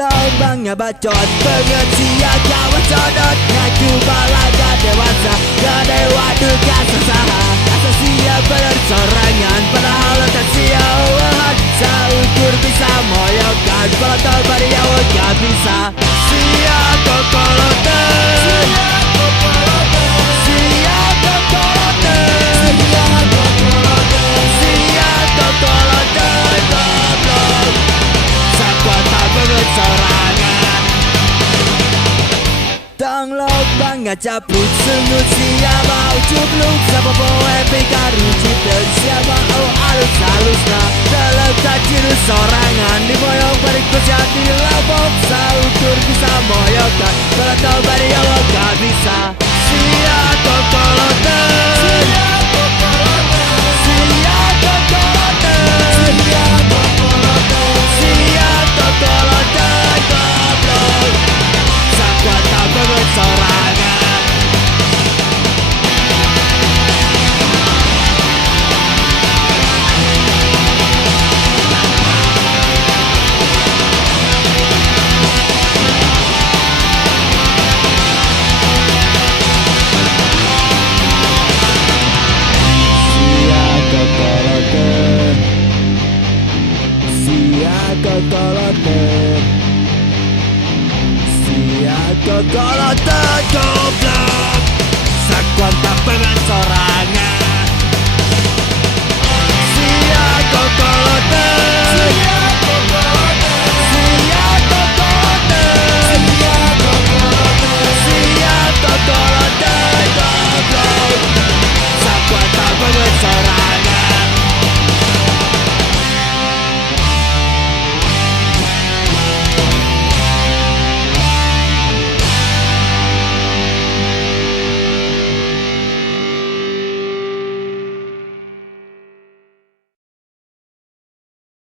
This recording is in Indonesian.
lubangnya bacot, pengertian kawan codot, ngaku balaga dewasa, kedewa duka sesaha, asal siap bersorangan, padahal tak siap saukur bisa moyokan, kalau tak bariau gak bisa. Siap kokoloten, siap kokoloten, siap kokoloten, goblok, sakwata bersorangan. Tang lobang ngacapuk sengut siapa ucupluk siapa poe pikaru cipten siapa alus-alusna terletak ciru sorangan diboyong berikutnya di labok saukur bisa moyokan kalau tau bari awak gak bisa. Siap kokoloten, siap kokoloten, siap kokoloten, siap kokoloten, goblok, sakwata bersorangan. Kokoloten, siap kokoloten, goblok, sakwanta pengen sorangan.